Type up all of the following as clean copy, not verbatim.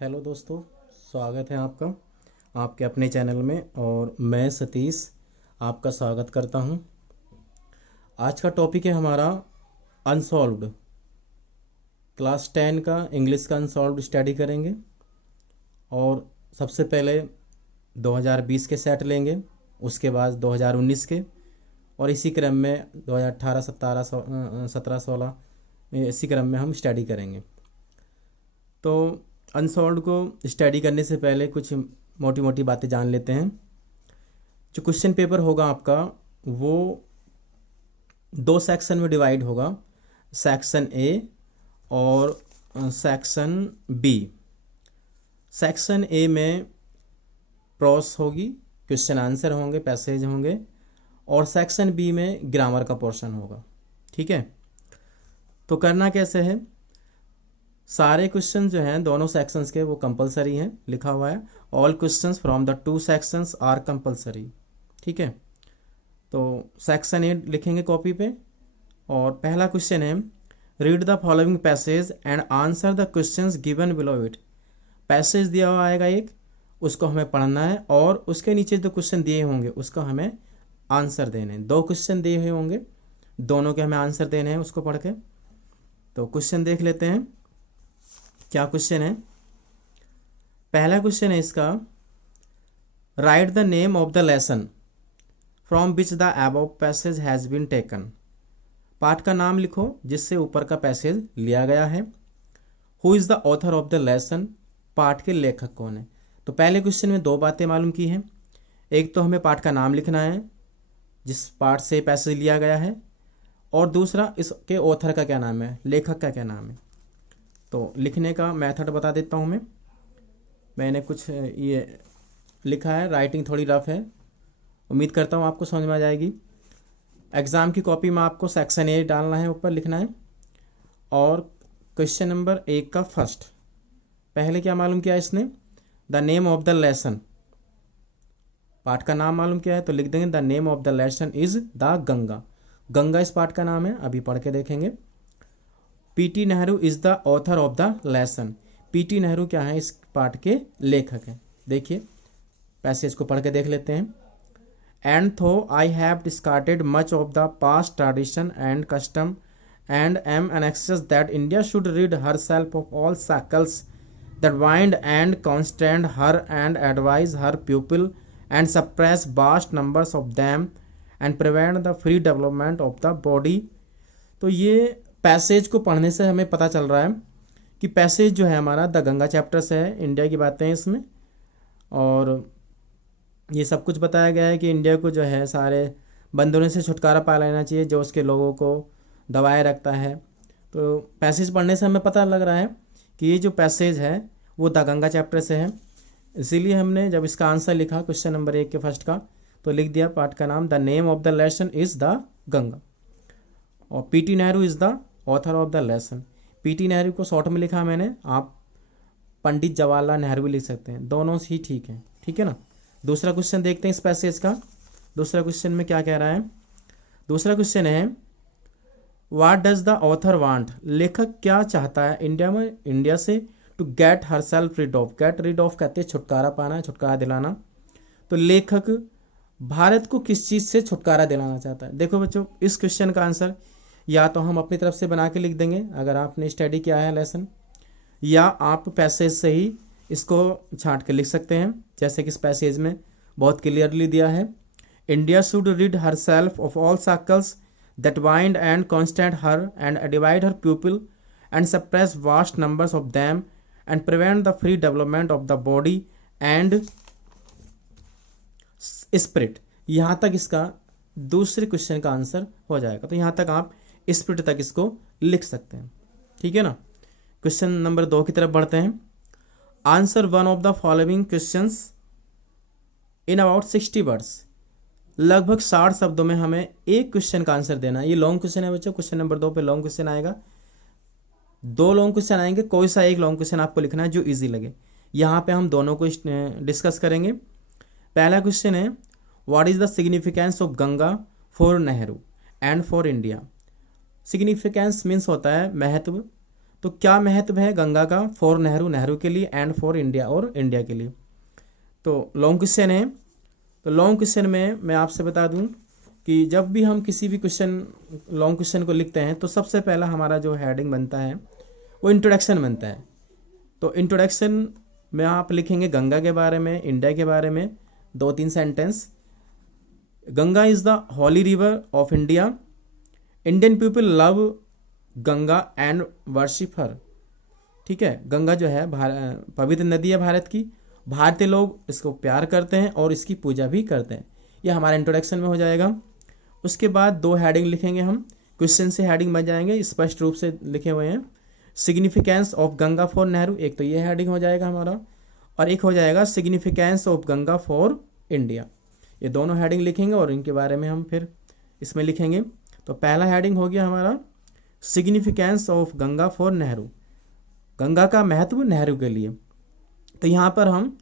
Hello दोस्तों, स्वागत है आपका आपके अपने चैनल में। और मैं सतीश आपका स्वागत करता हूं। आज का टॉपिक है हमारा अनसॉल्व्ड। क्लास 10 का इंग्लिश का अनसॉल्व्ड स्टडी करेंगे। और सबसे पहले 2020 के सेट लेंगे, उसके बाद 2019 के, और इसी क्रम में 2018, 17, 17, 16 इसी क्रम में हम स्टडी करेंगे। तो अनसॉल्व्ड को स्टडी करने से पहले कुछ मोटी मोटी बातें जान लेते हैं। जो क्वेश्चन पेपर होगा आपका, वो दो सेक्शन में डिवाइड होगा, सेक्शन ए और सेक्शन बी। सेक्शन ए में प्रॉस होगी, क्वेश्चन आंसर होंगे, पैसेज होंगे, और सेक्शन बी में ग्रामर का पोर्शन होगा। ठीक है, तो करना कैसे है। सारे क्वेश्चन जो हैं दोनों सेक्शंस के वो कंपलसरी हैं, लिखा हुआ है all questions from the two sections are compulsory. ठीक है, तो सेक्शन ए लिखेंगे कॉपी पे। और पहला क्वेश्चन है, read the following passage and answer the questions given below it. Passage दिया हुआ आएगा एक, उसको हमें पढ़ना है, और उसके नीचे जो क्वेश्चन दिए होंगे उसका हमें आंसर देने हैं। दो क्वेश्चन दिए हुए होंगे, दोनों के हमें आंसर देने हैं उसको पढ़ के। तो क्वेश्चन देख लेते हैं क्या क्वेश्चन है। पहला क्वेश्चन है इसका, write the name of the lesson from which the above passage has been taken. पाठ का नाम लिखो जिससे ऊपर का पैसेज लिया गया है। Who is the author of the lesson, पाठ के लेखक कौन है। तो पहले क्वेश्चन में दो बातें मालूम की हैं। एक तो हमें पाठ का नाम लिखना है जिस पाठ से पैसेज लिया गया है, और दूसरा इसके ऑथर का क्या नाम है, लेखक का क्या नाम है। तो लिखने का मेथड बता देता हूँ मैंने कुछ ये लिखा है, राइटिंग थोड़ी रफ है, उम्मीद करता हूँ आपको समझ में आ जाएगी। एग्ज़ाम की कॉपी में आपको सेक्शन ए डालना है, ऊपर लिखना है। और क्वेश्चन नंबर 1 का फर्स्ट, पहले क्या मालूम किया इसने, the name of the lesson. पाठ का नाम मालूम किया है तो लिख देंगे the name of the lesson is the Ganga. Ganga इस पाठ का नाम है, अभी पढ़ के देखेंगे। PT Nehru is the author of the lesson. PT Nehru क्या है, इस पाठ के लेखक हैं। देखिए पैसेज को पढ़ के देख लेते हैं। And though I have discarded much of the past tradition and custom, and am anxious that India should rid herself of all shackles that bind and constrain her, and advise her people and suppress vast numbers of them, and prevent the free development of the body। तो ये passage को पढ़ने से हमें पता चल रहा है कि पैसेज जो है हमारा द गंगा चैप्टर से है, इंडिया की बातें हैं इसमें। और ये सब कुछ बताया गया है कि इंडिया को जो है सारे बंधनों से छुटकारा पा लेना चाहिए जो उसके लोगों को दबाए रखता है। तो पैसेज पढ़ने से हमें पता लग रहा है कि ये जो पैसेज है वो द गंगा चैप्टर से है। इसीलिए हमने जब इसका आंसर लिखा क्वेश्चन नंबर 1 के फर्स्ट का, तो लिख दिया पाठ का नाम, the name of the lesson is the Ganga, और PT Nehru is the author of the lesson. PT Nehru को शॉर्ट में लिखा मैंने, आप पंडित जवाहरलाल नेहरू भी लिख सकते हैं, दोनों ही ठीक है। ठीक है ना। दूसरा क्वेश्चन देखते हैं इस पैसेज का। दूसरा क्वेश्चन में क्या कह रहा है। दूसरा क्वेश्चन है, what does the author want. लेखक क्या चाहता है इंडिया से to get herself rid of. Get rid of कहते हैं छुटकारा पाना, छुटकारा दिलाना। तो लेखक भारत को किस चीज़ से छुटकारा दिलाना चाहता है। देखो बच्चों, इस क्वेश्चन का आंसर या तो हम अपनी तरफ से बना के लिख देंगे अगर आपने स्टडी किया है लेसन, या आप पैसेज से ही इसको छांट के लिख सकते हैं। जैसे कि इस पैसेज में बहुत क्लियरली दिया है, India should read her self of all circles that bind and constant her, and divide her people and suppress vast numbers of them, and prevent the free development of the body and spirit. यहाँ तक इसका दूसरे question का answer हो जाएगा। तो यहाँ तक आप स्पिरिट तक इसको लिख सकते हैं। ठीक है ना। क्वेश्चन नंबर 2 की तरफ बढ़ते हैं। Answer one of the following questions in about 60 words. लगभग 60 शब्दों में हमें एक क्वेश्चन का आंसर देना है। ये लॉन्ग क्वेश्चन है बच्चों, क्वेश्चन नंबर 2 पे लॉन्ग क्वेश्चन आएगा, 2 लॉन्ग क्वेश्चन आएंगे, कोई सा एक लॉन्ग क्वेश्चन आपको लिखना है जो इजी लगे। यहाँ पे हम दोनों को डिस्कस करेंगे। पहला क्वेश्चन है, what is the significance of Ganga for Nehru and for India. Significance means होता है महत्व, तो क्या महत्व है गंगा का फॉर नेहरू, नेहरू के लिए, एंड फॉर इंडिया, और इंडिया के लिए। तो लॉन्ग क्वेश्चन है। तो लॉन्ग क्वेश्चन में मैं आपसे बता दूं कि जब भी हम किसी भी क्वेश्चन, लॉन्ग क्वेश्चन को लिखते हैं तो सबसे पहला हमारा जो हेडिंग बनता है वो इंट्रोडक्शन बनता है। तो इंट्रोडक्शन में आप लिखेंगे गंगा के बारे में, इंडिया के बारे में 2-3 sentence. Ganga is the Holi river of India, Indian people love Ganga and worship हर। ठीक है, गंगा जो है पवित्र नदी है भारत की, भारतीय लोग इसको प्यार करते हैं और इसकी पूजा भी करते हैं। यह हमारा इंट्रोडक्शन में हो जाएगा। उसके बाद 2 हेडिंग लिखेंगे हम, क्वेश्चन से हेडिंग बन जाएंगे, स्पष्ट रूप से लिखे हुए हैं। Significance of Ganga for Nehru, एक तो ये हेडिंग हो जाएगा हमारा, और एक हो जाएगा significance of Ganga for India. ये दोनों हेडिंग लिखेंगे और इनके बारे में हम फिर इसमें लिखेंगे। तो पहला हेडिंग हो गया हमारा significance of Ganga for Nehru, Ganga का महत्व नेहरू के लिए। तो यहाँ पर हम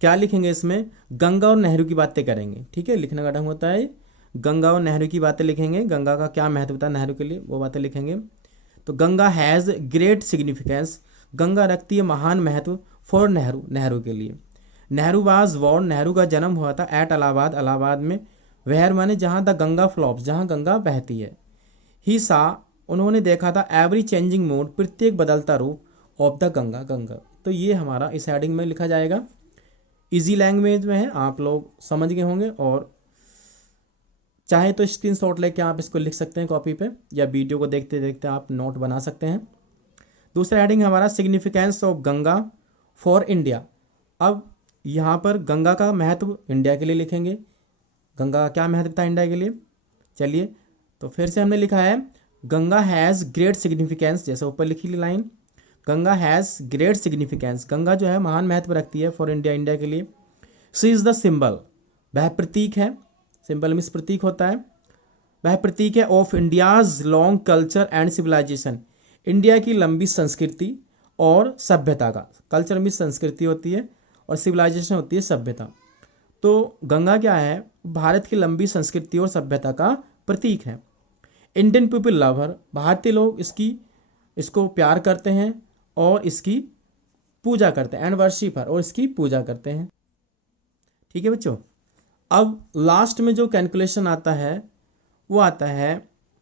क्या लिखेंगे, इसमें गंगा और नेहरू की बातें करेंगे। ठीक है, लिखने का ढंग होता है गंगा और नेहरू की बातें लिखेंगे, गंगा का क्या महत्व था नेहरू के लिए वो बातें लिखेंगे। तो Ganga has great significance, Ganga रखती है महान महत्व फॉर नेहरू, नेहरू के लिए। नेहरू वाज बोर्न, नेहरू का जन्म हुआ था एट इलाहाबाद, इलाहाबाद में। वेयर माने जहाँ द गंगा फ्लॉप्स, जहाँ गंगा बहती है। ही सा, उन्होंने देखा था एवरी चेंजिंग मूड, प्रत्येक बदलता रूप ऑफ द गंगा, गंगा। तो ये हमारा इस हेडिंग में लिखा जाएगा। इजी लैंग्वेज में है, आप लोग समझ गए होंगे, और चाहे तो स्क्रीनशॉट लेके आप इसको लिख सकते हैं कॉपी पे, या वीडियो को देखते देखते आप नोट बना सकते हैं। दूसरा हेडिंग हमारा significance of Ganga for India. अब यहाँ पर गंगा का महत्व इंडिया के लिए लिखेंगे, गंगा का क्या महत्व था इंडिया के लिए। चलिए, तो फिर से हमने लिखा है गंगा हैज़ ग्रेट सिग्निफिकेंस, जैसे ऊपर लिखी line, Ganga has great significance, Ganga जो है महान महत्व रखती है फॉर इंडिया, इंडिया के लिए। शी इज़ द सिंबल, वह प्रतीक है, सिंबल मीन्स प्रतीक होता है, वह प्रतीक है of India's long culture and civilisation, India की लंबी संस्कृति और सभ्यता का। कल्चर मीन्स संस्कृति होती है और सिविलाइजेशन होती है सभ्यता। तो गंगा क्या है, भारत की लंबी संस्कृति और सभ्यता का प्रतीक है। इंडियन पीपल लव हर, भारतीय लोग इसको प्यार करते हैं और इसकी पूजा करते हैं, एंड वर्शिप हर, और इसकी पूजा करते हैं। ठीक है बच्चों, अब लास्ट में जो कैलकुलेशन आता है वो आता है,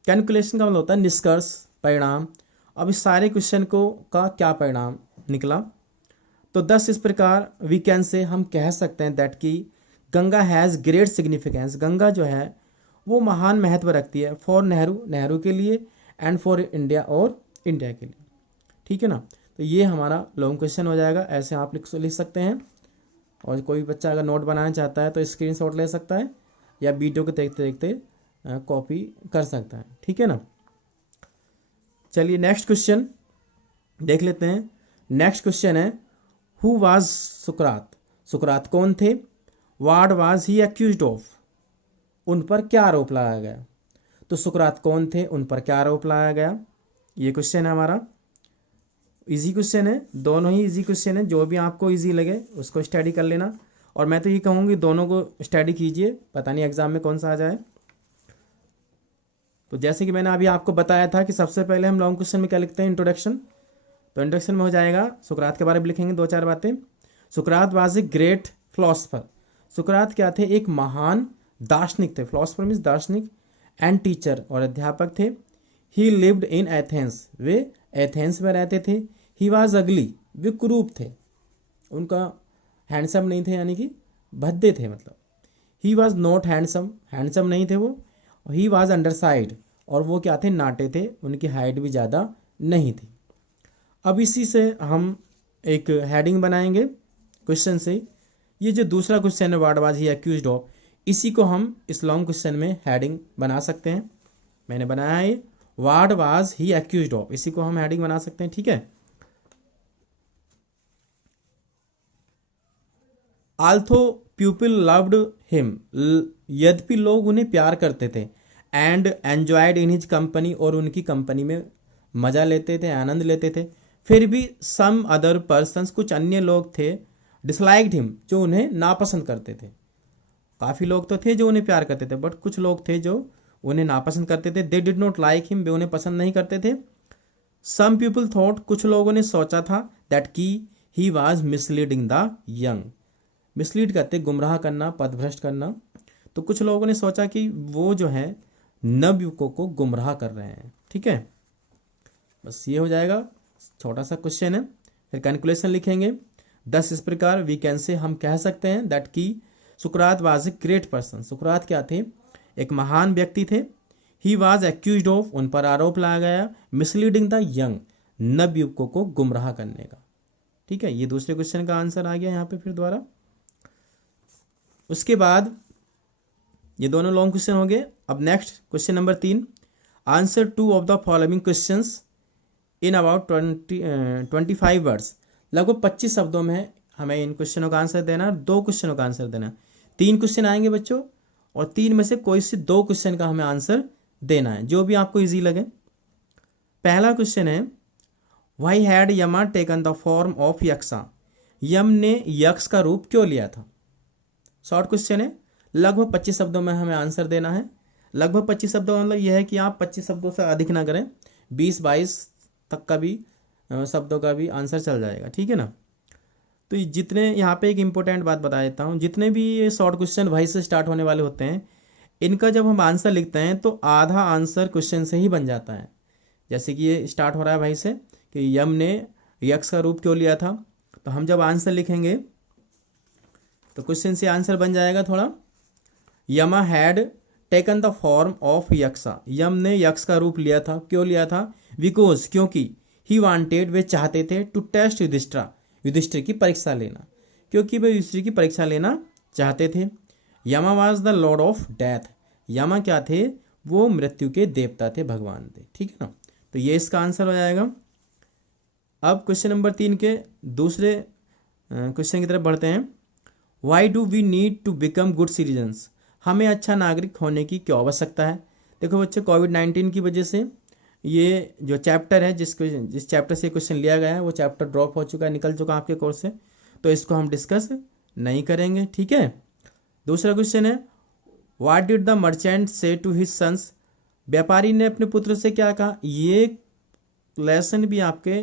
कैलकुलेशन का मतलब होता है निष्कर्ष, परिणाम। अब इस सारे क्वेश्चन का क्या परिणाम निकला, तो 10 इस प्रकार वी कैन से, हम कह सकते हैं दैट कि Ganga has great significance, Ganga जो है वो महान महत्व रखती है फॉर नेहरू, नेहरू के लिए, एंड फॉर इंडिया, और इंडिया के लिए। ठीक है ना, तो ये हमारा लॉन्ग क्वेश्चन हो जाएगा, ऐसे आप लिख सकते हैं। और कोई बच्चा अगर नोट बनाना चाहता है तो स्क्रीनशॉट ले सकता है, या वीडियो को देखते देखते कॉपी कर सकता है। ठीक है ना, चलिए नेक्स्ट क्वेश्चन देख लेते हैं। नेक्स्ट क्वेश्चन है हु वाज सुकरात, सुकरात कौन थे। What was he accused of, उन पर क्या आरोप लगाया गया। तो सुकरात कौन थे, उन पर क्या आरोप लगाया गया, ये क्वेश्चन है हमारा। इजी क्वेश्चन है, दोनों ही इजी क्वेश्चन है, जो भी आपको इजी लगे उसको स्टडी कर लेना। और मैं तो ये कहूँगी दोनों को स्टडी कीजिए, पता नहीं एग्जाम में कौन सा आ जाए। तो जैसे कि मैंने अभी आपको बताया था कि सबसे पहले हम लॉन्ग क्वेश्चन में क्या लिखते हैं, इंट्रोडक्शन। तो इंट्रोडक्शन में हो जाएगा सुकरात के बारे में लिखेंगे 2-4 बातें। सुकरात वाज ए ग्रेट फिलोसफर, सुकरात क्या थे, एक महान दार्शनिक थे, फिलोसफर मीन्स दार्शनिक, एंड टीचर, और अध्यापक थे। ही lived in Athens, way Athens में रहते थे। ही वाज अगली, वे कुरूप थे, उनका हैंडसम नहीं थे, यानी कि भद्दे थे मतलब। He was not handsome, handsome नहीं थे वो। ही वाज अंडरसाइड, और वो क्या थे, नाटे थे, उनकी हाइट भी ज़्यादा नहीं थी। अब इसी से हम एक हेडिंग बनाएंगे क्वेश्चन से। ये जो दूसरा क्वेश्चन है what was he accused of, इसी को हम इस लॉन्ग क्वेश्चन में हेडिंग बना सकते हैं। मैंने बनाया है what was he accused of, इसी को हम हेडिंग बना सकते हैं। ठीक है, आल्थो पीपल लव्ड हिम, यद्यपि लोग उन्हें प्यार करते थे, and enjoyed in his company, और उनकी कंपनी में मजा लेते थे, आनंद लेते थे। फिर भी सम अदर पर्सन्स, कुछ अन्य लोग थे, डिसलाइक्ड हिम, जो उन्हें नापसंद करते थे। काफ़ी लोग तो थे जो उन्हें प्यार करते थे, बट कुछ लोग थे जो उन्हें नापसंद करते थे। They did not like him, वे उन्हें पसंद नहीं करते थे। सम पीपल थॉट, कुछ लोगों ने सोचा था, दैट की he was misleading the young. Mislead करते गुमराह करना, पथभ्रष्ट करना। तो कुछ लोगों ने सोचा कि वो जो है नवयुवकों को गुमराह कर रहे हैं। ठीक है, बस ये हो जाएगा, छोटा सा क्वेश्चन है। फिर कैलकुलेशन लिखेंगे 10 इस प्रकार। वी कैन से, हम कह सकते हैं दैट की सुकरात वाज ए ग्रेट पर्सन। सुकरात क्या थे? एक महान व्यक्ति थे। ही वाज एक्यूज्ड ऑफ, उन पर आरोप लगाया गया, मिसलीडिंग द यंग, नवयुवकों को गुमराह करने का। ठीक है, ये दूसरे क्वेश्चन का आंसर आ गया यहाँ पे फिर दोबारा। उसके बाद ये दोनों लॉन्ग क्वेश्चन हो गए। अब next question number 3, answer 2 of the following questions in about 25 words. लगभग 25 शब्दों में हमें इन क्वेश्चनों का आंसर देना है। 2 क्वेश्चनों का आंसर देना है। 3 क्वेश्चन आएंगे बच्चों, और 3 में से कोई से 2 क्वेश्चन का हमें आंसर देना है, जो भी आपको इजी लगे। पहला क्वेश्चन है, वाई हैड यमा taken the form of Yaksha. Yama ने यक्ष का रूप क्यों लिया था? शॉर्ट क्वेश्चन है, लगभग 25 शब्दों में हमें आंसर देना है। लगभग 25 शब्दों का मतलब यह है कि आप 25 शब्दों से अधिक ना करें, 20-22 तक का भी शब्दों का भी आंसर चल जाएगा। ठीक है ना। तो जितने यहाँ पे एक इम्पोर्टेंट बात बता देता हूँ, जितने भी ये शॉर्ट क्वेश्चन भाई से स्टार्ट होने वाले होते हैं, इनका जब हम आंसर लिखते हैं तो आधा आंसर क्वेश्चन से ही बन जाता है। जैसे कि ये स्टार्ट हो रहा है भाई से कि यम ने यक्ष का रूप क्यों लिया था, तो हम जब आंसर लिखेंगे तो क्वेश्चन से आंसर बन जाएगा थोड़ा। Yama had taken the form of Yaksha. Yama ने यक्ष का रूप लिया था, क्यों लिया था? बिकॉज, क्योंकि, ही वांटेड, वे चाहते थे, टू टेस्ट युधिष्ठिर, युधिष्ठिर की परीक्षा लेना, क्योंकि वे युधिष्ठिर की परीक्षा लेना चाहते थे। यमा was the Lord of death. यमा क्या थे? वो मृत्यु के देवता थे, भगवान थे। ठीक है ना, तो ये इसका आंसर हो जाएगा। अब क्वेश्चन नंबर 3 के दूसरे क्वेश्चन की तरफ बढ़ते हैं। Why do we need to become good citizens. हमें अच्छा नागरिक होने की क्यों आवश्यकता है? देखो बच्चों, कोविड-19 की वजह से ये जो चैप्टर है, जिस चैप्टर से क्वेश्चन लिया गया है, वो चैप्टर ड्रॉप हो चुका है, निकल चुका आपके कोर्स से, तो इसको हम डिस्कस नहीं करेंगे। ठीक है। दूसरा क्वेश्चन है, व्हाट डिड द मर्चेंट से टू हिज सन्स। व्यापारी ने अपने पुत्र से क्या कहा? ये लेसन भी आपके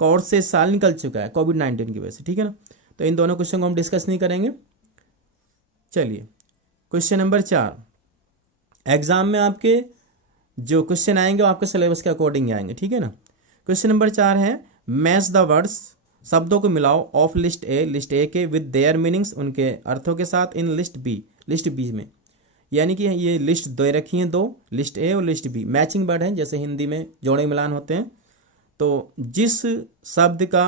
कोर्स से इस साल निकल चुका है कोविड-19 की वजह से। ठीक है ना, तो इन दोनों क्वेश्चन को हम डिस्कस नहीं करेंगे। चलिए क्वेश्चन नंबर 4, एग्जाम में आपके जो क्वेश्चन आएंगे वो आपके सिलेबस के अकॉर्डिंग आएंगे। ठीक है ना। क्वेश्चन नंबर 4 है, मैच द वर्ड्स, शब्दों को मिलाओ, of list A, list A के, विद देयर मीनिंग्स, उनके अर्थों के साथ, in list B, list B में। यानी कि ये लिस्ट दो रखी हैं, 2, लिस्ट ए और लिस्ट बी, मैचिंग वर्ड हैं, जैसे हिंदी में जोड़े मिलान होते हैं। तो जिस शब्द का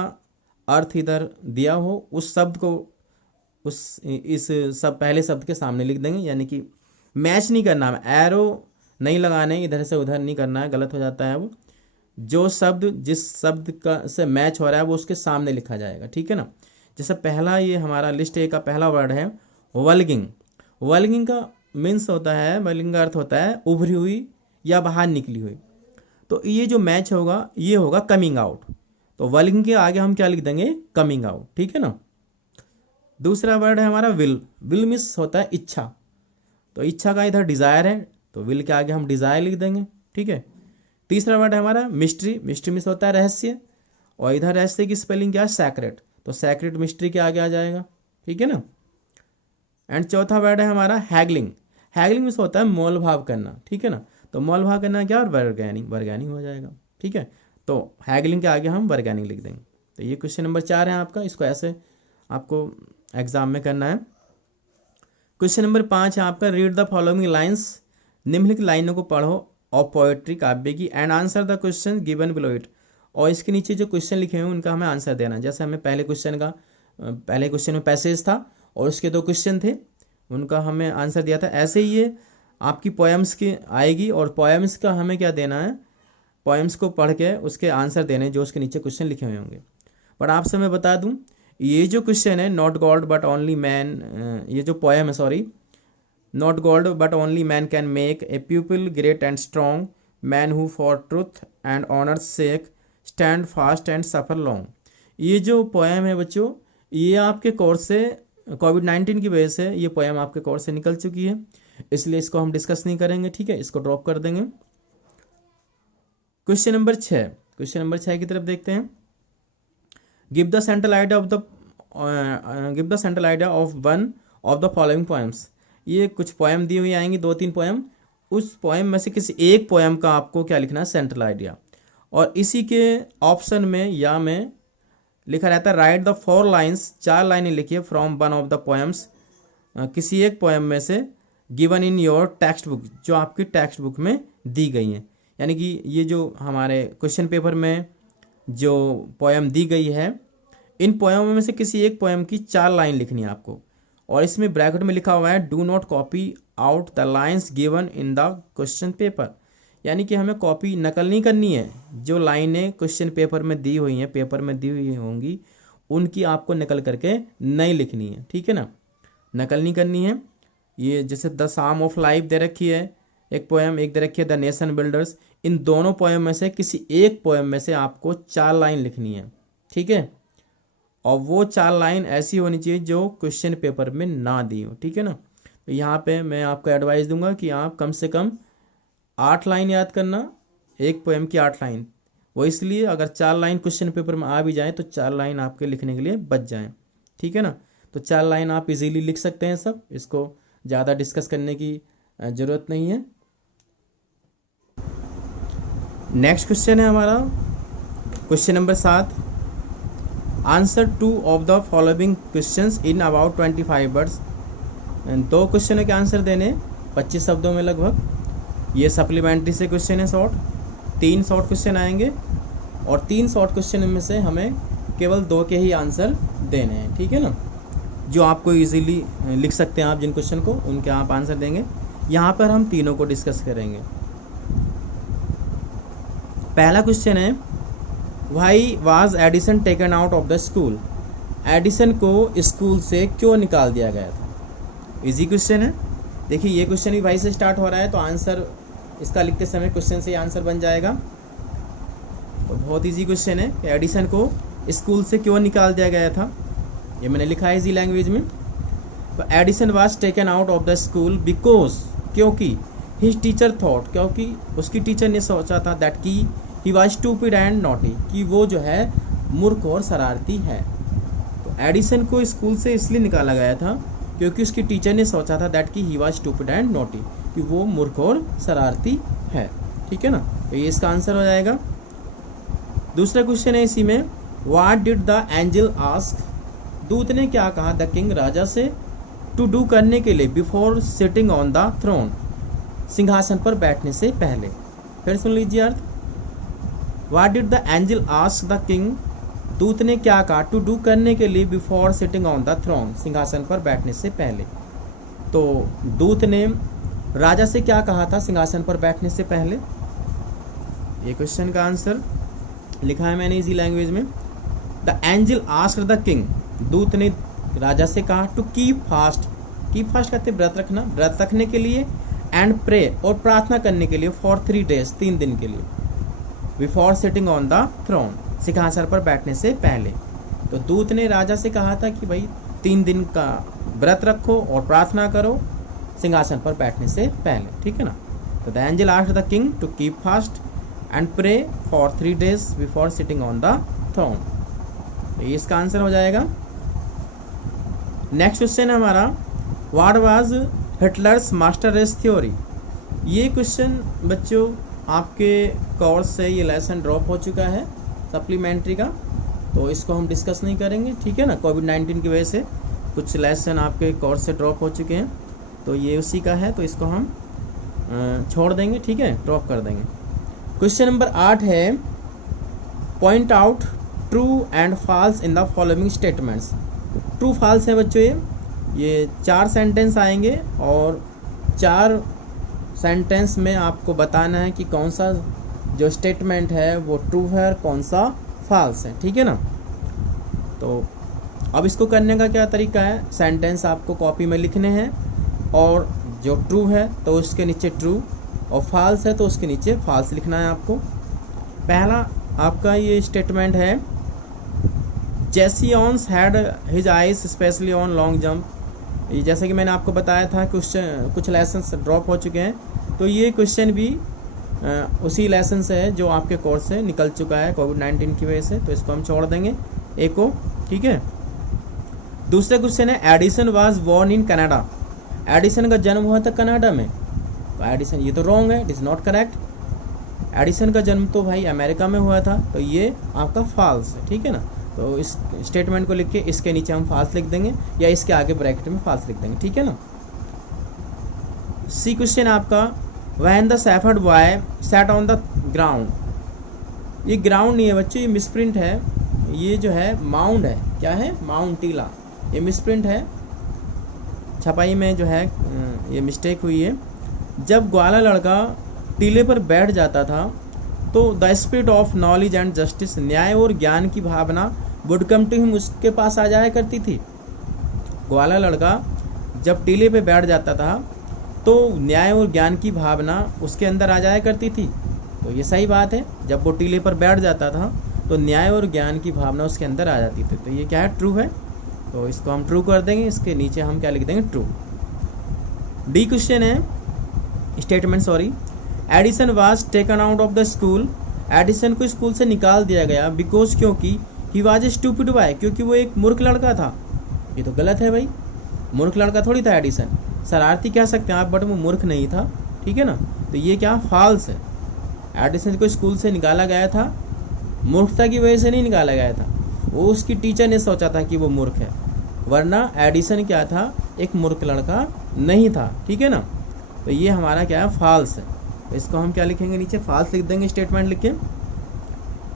अर्थ इधर दिया हो उस शब्द को इस सब पहले शब्द के सामने लिख देंगे। यानी कि मैच नहीं करना है, एरो नहीं लगाने, इधर से उधर नहीं करना है, गलत हो जाता है वो। जो शब्द जिस शब्द का से मैच हो रहा है वो उसके सामने लिखा जाएगा। ठीक है ना। जैसे पहला ये हमारा लिस्ट ए का पहला वर्ड है वल्गिंग। वल्गिंग का मीन्स होता है, वल्गिंग का अर्थ होता है उभरी हुई या बाहर निकली हुई। तो ये जो मैच होगा ये होगा कमिंग आउट। तो वल्गिंग के आगे हम क्या लिख देंगे? Coming out. ठीक है ना। दूसरा वर्ड है हमारा विल। विल मीन्स होता है इच्छा। तो इच्छा का इधर डिजायर है, तो विल के आगे हम डिजायर लिख देंगे। ठीक है। तीसरा वर्ड है हमारा मिस्ट्री। मिस्ट्री मीन्स होता है रहस्य, और इधर रहस्य की स्पेलिंग क्या है? सैक्रेट। तो सैक्रेट मिस्ट्री के आगे आ जाएगा। ठीक है ना। एंड चौथा वर्ड है हमारा हैगलिंग। हैगलिंग मीन्स होता है मोल भाव करना। ठीक है ना। तो मोल भाव करना क्या? और वर्गैनिंग, वर्गैनिंग हो जाएगा। ठीक है। तो हैगलिंग के आगे हम वर्गैनिंग लिख देंगे। तो ये क्वेश्चन नंबर 4 है आपका, इसको ऐसे आपको एग्जाम में करना है। क्वेश्चन नंबर 5 है आपका, रीड द फॉलोइंग लाइन्स, निम्नलिखित लाइनों को पढ़ो ऑफ पोएट्री, काव्य की, and answer the question given below it. और इसके नीचे जो क्वेश्चन लिखे हुए हैं उनका हमें आंसर देना है। जैसे हमें पहले क्वेश्चन में पैसेज था और उसके 2 क्वेश्चन थे, उनका हमें आंसर दिया था। ऐसे ही ये आपकी पोएम्स की आएगी, और पोएम्स का हमें क्या देना है? पोएम्स को पढ़ के उसके आंसर देने जो उसके नीचे क्वेश्चन लिखे हुए होंगे। पर आपसे मैं बता दूं, ये जो क्वेश्चन है not God but only man, ये जो पोएम है, sorry, not God but only man can make a people great and strong, man who for truth and honour sake stand fast and suffer long. ये जो poem है बच्चों, ये आपके course से कोविड-19 की वजह से ये पोएम आपके कोर्स से निकल चुकी है, इसलिए इसको हम डिस्कस नहीं करेंगे। ठीक है, इसको ड्रॉप कर देंगे। क्वेश्चन नंबर 6, क्वेश्चन नंबर 6 की तरफ देखते हैं। Give the central idea of one of the following poems. ये कुछ पोएम दी हुई आएंगी, 2-3 पोएम, उस पोएम में से किसी एक पोएम का आपको क्या लिखना है, सेंट्रल आइडिया। और इसी के ऑप्शन में या में लिखा रहता है राइट द 4 लाइन्स, 4 लाइनें लिखिए from one of the poems, किसी एक पोएम में से, given in your text book, जो आपकी टेक्स्ट बुक में दी गई हैं। यानी कि ये जो हमारे क्वेश्चन पेपर में जो पोएम दी गई है, इन पोएमों में से किसी एक पोएम की 4 लाइन लिखनी है आपको। और इसमें ब्रैकेट में लिखा हुआ है do not copy out the lines given in the question paper. यानी कि हमें कॉपी नकल नहीं करनी है, जो लाइनें क्वेश्चन पेपर में दी हुई हैं, पेपर में दी हुई होंगी, उनकी आपको नकल करके नहीं लिखनी है, ठीक है ना, नकल नहीं करनी है। ये जैसे द साम ऑफ लाइफ दे रखी है एक पोएम, एक दे रखी है द नेशन बिल्डर्स, इन दोनों पोएम में से किसी एक पोएम में से आपको 4 लाइन लिखनी है, ठीक है। और वो 4 लाइन ऐसी होनी चाहिए जो क्वेश्चन पेपर में ना दी हो, ठीक है ना। तो यहाँ पे मैं आपको एडवाइस दूंगा कि आप कम से कम 8 लाइन याद करना, एक पोएम की 8 लाइन। वो इसलिए अगर 4 लाइन क्वेश्चन पेपर में आ भी जाए तो 4 लाइन आपके लिखने के लिए बच जाएं, ठीक है ना। तो 4 लाइन आप इजीली लिख सकते हैं सब, इसको ज़्यादा डिस्कस करने की ज़रूरत नहीं है। नेक्स्ट क्वेश्चन है हमारा question number 7, answer 2 of the following questions in about 25 words. 2 क्वेश्चनों के आंसर देने 25 शब्दों में लगभग। ये सप्लीमेंट्री से क्वेश्चन है शॉर्ट, 3 शॉर्ट क्वेश्चन आएंगे और 3 शॉर्ट क्वेश्चन में से हमें केवल 2 के ही आंसर देने हैं, ठीक है ना, जो आपको इजीली लिख सकते हैं आप जिन क्वेश्चन को, उनके आप आंसर देंगे। यहाँ पर हम तीनों को डिस्कस करेंगे। पहला क्वेश्चन है why was Edison taken out of the school. Edison को स्कूल से क्यों निकाल दिया गया था। इजी क्वेश्चन है, देखिए ये क्वेश्चन भी वाई से स्टार्ट हो रहा है, तो आंसर इसका लिखते समय क्वेश्चन से ही आंसर बन जाएगा। तो बहुत इजी क्वेश्चन है कि एडिसन को स्कूल से क्यों निकाल दिया गया था, ये मैंने लिखा है इजी लैंग्वेज में। तो Edison was taken out of the school because, क्योंकि हिज टीचर थॉट, क्योंकि उसकी टीचर ने सोचा था दैट कि he was stupid and naughty, कि वो जो है मूर्ख और शरारती है। तो एडिसन को स्कूल से इसलिए निकाला गया था क्योंकि उसकी टीचर ने सोचा था दैट कि he was stupid and naughty, कि वो मूर्ख और शरारती है, ठीक है ना। तो ये इसका आंसर हो जाएगा। दूसरा क्वेश्चन है इसी में, what did the angel ask, दूत ने क्या कहा द किंग, राजा से, टू डू करने के लिए, before sitting on the throne, सिंहासन पर बैठने से पहले। फिर सुन लीजिए अर्थ, what did the angel ask the king, दूत ने क्या कहा टू डू करने के लिए, before sitting on the throne, सिंहासन पर बैठने से पहले। तो दूत ने राजा से क्या कहा था सिंहासन पर बैठने से पहले, ये क्वेश्चन का आंसर लिखा है मैंने इजी लैंग्वेज में। The angel asked the king, दूत ने राजा से कहा to keep fast, keep fast कहते हैं व्रत रखना, व्रत रखने के लिए, एंड प्रे और प्रार्थना करने के लिए, फॉर 3 days 3 दिन के लिए, before sitting on the throne, सिंहासन पर बैठने से पहले। तो दूत ने राजा से कहा था कि भाई 3 दिन का व्रत रखो और प्रार्थना करो सिंहासन पर बैठने से पहले, ठीक है ना। तो the angel asked the king to keep fast and pray for 3 days before sitting on the throne, ये इसका आंसर हो जाएगा। नेक्स्ट क्वेश्चन है हमारा, what was Hitler's master race theory. ये क्वेश्चन बच्चों आपके कोर्स से ये लेसन ड्रॉप हो चुका है सप्लीमेंट्री का, तो इसको हम डिस्कस नहीं करेंगे, ठीक है ना। कोविड-19 की वजह से कुछ लेसन आपके कोर्स से ड्रॉप हो चुके हैं, तो ये उसी का है, तो इसको हम छोड़ देंगे, ठीक है, ड्रॉप कर देंगे। क्वेश्चन नंबर 8 है, point out true and false in the following statements. True false है बच्चों, ये 4 सेंटेंस आएंगे और 4 सेंटेंस में आपको बताना है कि कौन सा जो स्टेटमेंट है वो ट्रू है और कौन सा फॉल्स है, ठीक है ना। तो अब इसको करने का क्या तरीका है, सेंटेंस आपको कॉपी में लिखने हैं और जो ट्रू है तो उसके नीचे ट्रू और फॉल्स है तो उसके नीचे फॉल्स लिखना है आपको। पहला आपका ये स्टेटमेंट है, Jesse Owens had his eyes specially on long jump. ये जैसे कि मैंने आपको बताया था कुछ लेसन्स ड्रॉप हो चुके हैं, तो ये क्वेश्चन भी उसी लेसन से है जो आपके कोर्स से निकल चुका है कोविड-19 की वजह से, तो इसको हम छोड़ देंगे ए को, ठीक है। दूसरा क्वेश्चन है Edison was born in Canada. Edison का जन्म हुआ था कनाडा में, तो एडिसन, ये तो रॉन्ग है, it is not correct. Edison का जन्म तो भाई अमेरिका में हुआ था, तो ये आपका फॉल्स है, ठीक है ना। तो इस स्टेटमेंट को लिख के इसके नीचे हम फॉल्स लिख देंगे या इसके आगे ब्रैकेट में फॉल्स लिख देंगे, ठीक है ना। सी क्वेश्चन आपका when the shepherd boy sat on the ground. ये ग्राउंड नहीं है बच्चों, ये मिसप्रिंट है, ये जो है माउंड है, क्या है, माउंट टीला, ये मिसप्रिंट है, छपाई में जो है ये मिस्टेक हुई है। जब ग्वाला लड़का टीले पर बैठ जाता था तो the spirit of knowledge and justice, न्याय और ज्ञान की भावना वुड कम टू हिम, उसके पास आ जाया करती थी। ग्वाला लड़का जब टीले पे बैठ जाता था तो न्याय और ज्ञान की भावना उसके अंदर आ जाया करती थी, तो ये सही बात है। जब वो टीले पर बैठ जाता था तो न्याय और ज्ञान की भावना उसके अंदर आ जाती थी, तो ये क्या है, ट्रू है, तो इसको हम ट्रू कर देंगे। इसके नीचे हम क्या लिख देंगे, ट्रू। डी क्वेश्चन है statement, sorry, Edison was taken out of the school. Edison को स्कूल से निकाल दिया गया बिकॉज, क्योंकि he was a stupid boy, क्योंकि वो एक मूर्ख लड़का था। ये तो गलत है भाई, मूर्ख लड़का थोड़ी था एडिसन, शरारती कह सकते हैं आप, बट वो मूर्ख नहीं था, ठीक है ना। तो ये क्या, फॉल्स है। एडिसन को स्कूल से निकाला गया था, मूर्खता की वजह से नहीं निकाला गया था, वो उसकी टीचर ने सोचा था कि वो मूर्ख है, वरना एडिसन क्या था, एक मूर्ख लड़का नहीं था, ठीक है ना। तो ये हमारा क्या है, फॉल्स है, तो इसको हम क्या लिखेंगे, नीचे फॉल्स लिख देंगे स्टेटमेंट लिख के।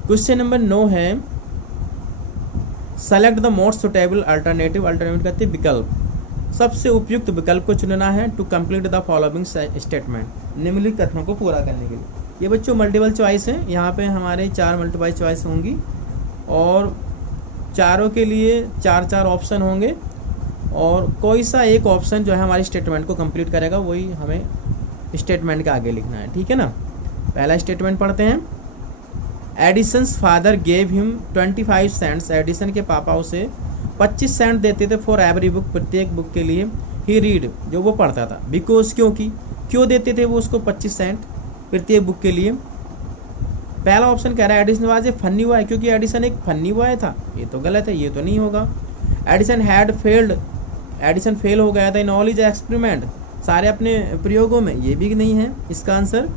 क्वेश्चन नंबर 9 है select the most suitable alternative. Alternative कहते हैं विकल्प, सबसे उपयुक्त विकल्प को चुनना है to complete the following statement, निम्नलिखित कथनों को पूरा करने के लिए। ये बच्चों मल्टीपल चॉइस है, यहाँ पे हमारे 4 मल्टीपल चॉइस होंगी और चारों के लिए 4-4 ऑप्शन होंगे, और कोई सा एक ऑप्शन जो है हमारी स्टेटमेंट को कंप्लीट करेगा, वही हमें स्टेटमेंट के आगे लिखना है, ठीक है ना। पहला स्टेटमेंट पढ़ते हैं। Edison's father gave him 25 cents. Edison के पापा उसे 25 सेंट देते थे फॉर एवरी बुक, प्रत्येक बुक के लिए, ही रीड, जो वो पढ़ता था, बिकॉज, क्योंकि, क्यों देते थे वो उसको 25 सेंट प्रत्येक बुक के लिए। पहला ऑप्शन कह रहा है Edison was a funny boy, क्योंकि एडिसन एक फनी बॉय था, ये तो गलत है, ये तो नहीं होगा। Edison had failed, Edison fail हो गया था इन ऑल हिज एक्सपेरिमेंट, सारे अपने प्रयोगों में, ये भी नहीं है इसका आंसर।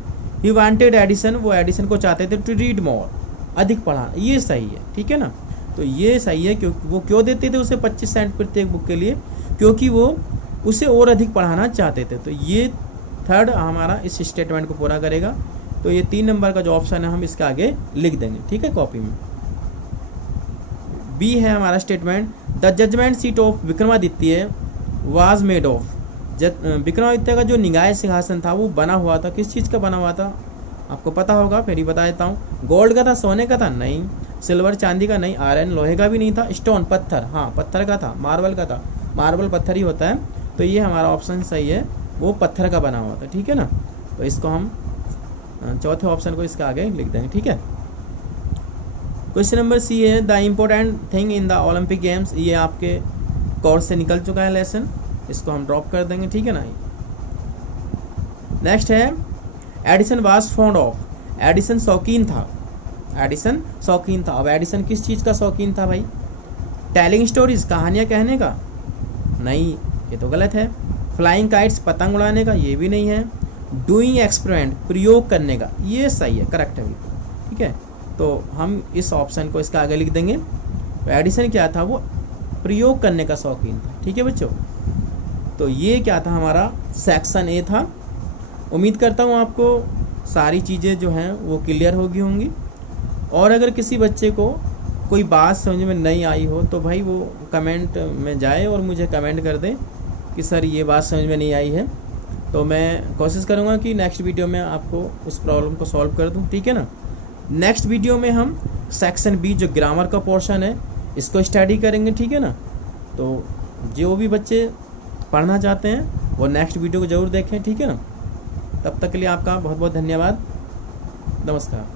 ही वांटेड एडिसन, वो एडिसन को चाहते थे टू रीड मोर, अधिक पढ़ाना, ये सही है, ठीक है ना। तो ये सही है, क्योंकि वो क्यों देते थे उसे 25 सेंट प्रत्येक बुक के लिए, क्योंकि वो उसे और अधिक पढ़ाना चाहते थे। तो ये थर्ड हमारा इस स्टेटमेंट को पूरा करेगा। तो ये 3 नंबर का जो ऑप्शन है हम इसके आगे लिख देंगे, ठीक है, कॉपी में। बी है हमारा statement, the judgement seat of Vikramaditya was made of. Vikramaditya का जो निगाह सिंहासन था वो बना हुआ था, किस चीज़ का बना हुआ था, आपको पता होगा, फिर ही बता देता हूँ। गोल्ड का था, सोने का था, नहीं। सिल्वर चांदी का नहीं, आयरन लोहे का भी नहीं था। स्टोन पत्थर, हाँ पत्थर का था। मार्बल का था, मार्बल पत्थर ही होता है, तो ये हमारा ऑप्शन सही है, वो पत्थर का बना हुआ था, ठीक है ना। तो इसको हम चौथे ऑप्शन को इसके आगे लिख देंगे, ठीक है। क्वेश्चन नंबर सी है the important thing in the Olympic games. ये आपके कोर्स से निकल चुका है लेसन, इसको हम ड्रॉप कर देंगे, ठीक है ना। नेक्स्ट है Edison was fond of. Edison शौकीन था, एडिसन शौकीन था। अब एडिसन किस चीज़ का शौकीन था भाई, टेलिंग स्टोरीज, कहानियाँ कहने का, नहीं, ये तो गलत है। फ्लाइंग काइट्स, पतंग उड़ाने का, ये भी नहीं है। डूइंग एक्सपेरिमेंट, प्रयोग करने का, ये सही है, करेक्ट है बिल्कुल, ठीक है। तो हम इस ऑप्शन को इसका आगे लिख देंगे। तो एडिसन क्या था, वो प्रयोग करने का शौकीन था, ठीक है बच्चों। तो ये क्या था, हमारा सेक्शन ए था। उम्मीद करता हूँ आपको सारी चीज़ें जो हैं वो क्लियर होंगी। और अगर किसी बच्चे को कोई बात समझ में नहीं आई हो तो भाई वो कमेंट में जाए और मुझे कमेंट कर दे कि सर ये बात समझ में नहीं आई है, तो मैं कोशिश करूँगा कि नेक्स्ट वीडियो में आपको उस प्रॉब्लम को सॉल्व कर दूँ, ठीक है ना। नेक्स्ट वीडियो में हम सेक्शन बी जो ग्रामर का पोर्शन है इसको स्टडी करेंगे, ठीक है ना। तो जो भी बच्चे पढ़ना चाहते हैं वो नेक्स्ट वीडियो को ज़रूर देखें, ठीक है ना। तब तक के लिए आपका बहुत बहुत धन्यवाद, नमस्कार।